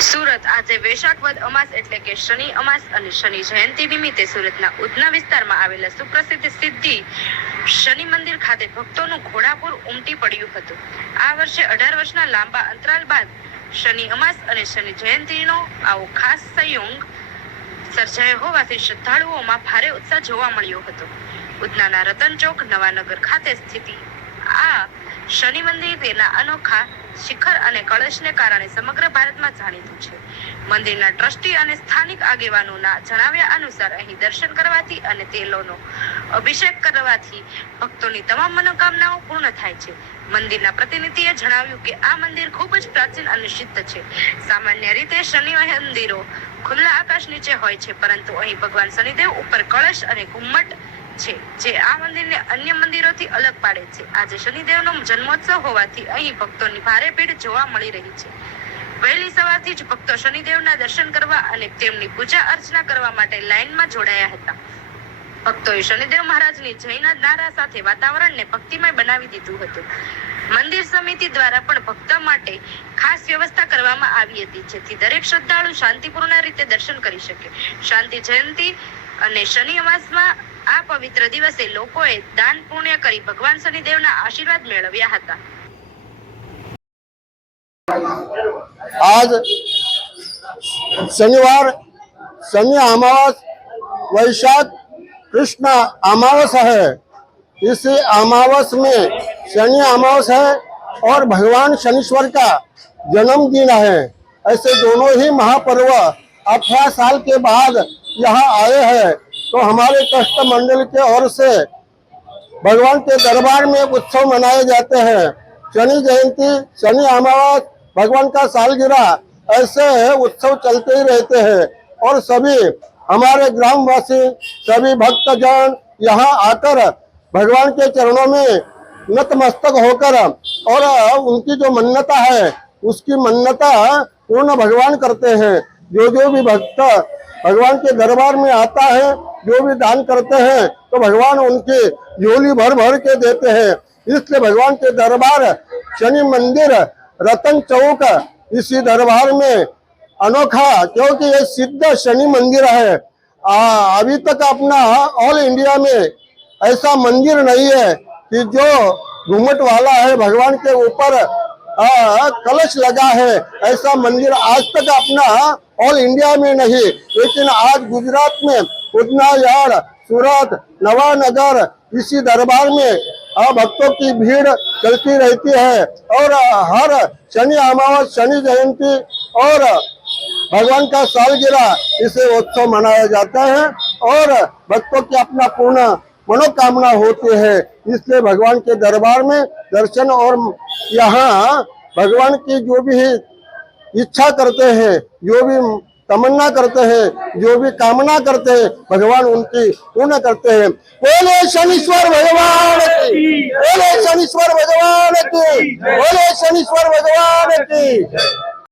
સુરત આજે વૈશાખ વદ અમાસ એટલે કે શનિ અમાસ અને શનિ જયંતિ નિમિત્તે સુરતના ઉધના વિસ્તારમાં આવેલા સુપ્રસિદ્ધ સિદ્ધિ શનિ મંદિર ખાતે ભક્તોનું ઘોડાપુર ઉમટી પડ્યું હતું। આ વર્ષે 18 વર્ષના લાંબા અંતરાલ બાદ શનિ અમાસ અને શનિ જયંતિનો આવો ખાસ સંયોગ સર્જાયો હોવાથી શ્રદ્ધાળુઓમાં ભારે ઉત્સાહ જોવા મળ્યો હતો। ઉધનાના રતન ચોક નવાનગર ખાતે સ્થિત આ શનિ મંદિર તેના અનોખા શિખર અને કળશને કારણે સમગ્ર ભારતમાં જાણીતું છે। મંદિરના ટ્રસ્ટી અને સ્થાનિક આગેવાનોના જણાવ્યા અનુસાર અહીં દર્શન કરવાથી અને તેલોનો અભિષેક કરવાથી ભક્તોની તમામ મનોકામનાઓ પૂર્ણ થાય છે। મંદિરના પ્રતિનિધિએ જણાવ્યું કે આ મંદિર ખૂબ જ પ્રાચીન અને સિદ્ધ છે। સામાન્ય રીતે શનિ મંદિરો ખુલ્લા આકાશ નીચે હોય છે, પરંતુ અહીં ભગવાન શનિદેવ ઉપર કળશ અને ઘુમ્મટ છે, જે આ મંદિરને અન્ય મંદિરોથી અલગ પાડે છે। આજે શનિદેવનો જન્મોત્સવ હોવાથી અહીં ભક્તોની ભારે ભીડ જોવા મળી રહી છે। વહેલી સવારથી જ ભક્તો શનિદેવના દર્શન કરવા અને તેમની પૂજા અર્ચના કરવા માટે લાઈનમાં જોડાયા હતા। ભક્તોએ શનિદેવ મહારાજની જયના નારા સાથે વાતાવરણને ભક્તિમય બનાવી દીધું હતું। મંદિર સમિતિ દ્વારા પણ ભક્તો માટે ખાસ વ્યવસ્થા કરવામાં આવી હતી, જેથી દરેક શ્રદ્ધાળુ શાંતિપૂર્ણ રીતે દર્શન કરી શકે। શાંતિ જયંતિ અને શનિ અમાસમાં આ પવિત્ર દિવસે લોકોએ દાન પુણ્ય કરી ભગવાન શનિદેવના આશીર્વાદ મેળવ્યા હતા। आज शनिवार शनि अमावस वैशाख कृष्ण अमावस है। इस अमावस में शनि अमावस है और भगवान शनीश्वर का जन्मदिन है। ऐसे दोनों ही महापर्व 18 साल के बाद यहाँ आए हैं, तो हमारे कष्ट मंडल के ओर से भगवान के दरबार में उत्सव मनाए जाते हैं। शनि जयंती, शनि अमावस, भगवान का सालगिरह, ऐसे उत्सव चलते ही रहते हैं। और सभी हमारे ग्रामवासी, सभी भक्तजन यहाँ आकर भगवान के चरणों में नतमस्तक होकर और उनकी जो मन्नता है उसकी मन्नता पूर्ण भगवान करते हैं। जो भी भक्त भगवान के दरबार में आता है, जो भी दान करते हैं, तो भगवान उनकी झोली भर भर के देते हैं। इसलिए भगवान के दरबार शनि मंदिर रतन चौक, इसी दरबार में अनोखा, क्योंकि ये सिद्ध शनि मंदिर है। अभी तक अपना ऑल इंडिया में ऐसा मंदिर नहीं है कि जो घूमट वाला है, भगवान के ऊपर कलश लगा है, ऐसा मंदिर आज तक अपना ऑल इंडिया में नहीं। लेकिन आज गुजरात में उधना, यार्ड, सूरत, नवानगर, इसी दरबार में भक्तों की भीड़ चलती रहती है। और हर शनि अमावस, शनि जयंती और भगवान का सालगिरह इसे उत्सव मनाया जाता है और भक्तों की अपना पूर्ण मनोकामना होती है। इसलिए भगवान के दरबार में दर्शन और यहाँ भगवान की जो भी इच्छा करते हैं, जो भी तमन्ना करते हैं, जो भी कामना करते हैं, भगवान उनकी पूर्ण करते हैं। बोले शनीश्वर भगवान की, बोले शनीश्वर भगवान की, बोले शनीश्वर भगवान की।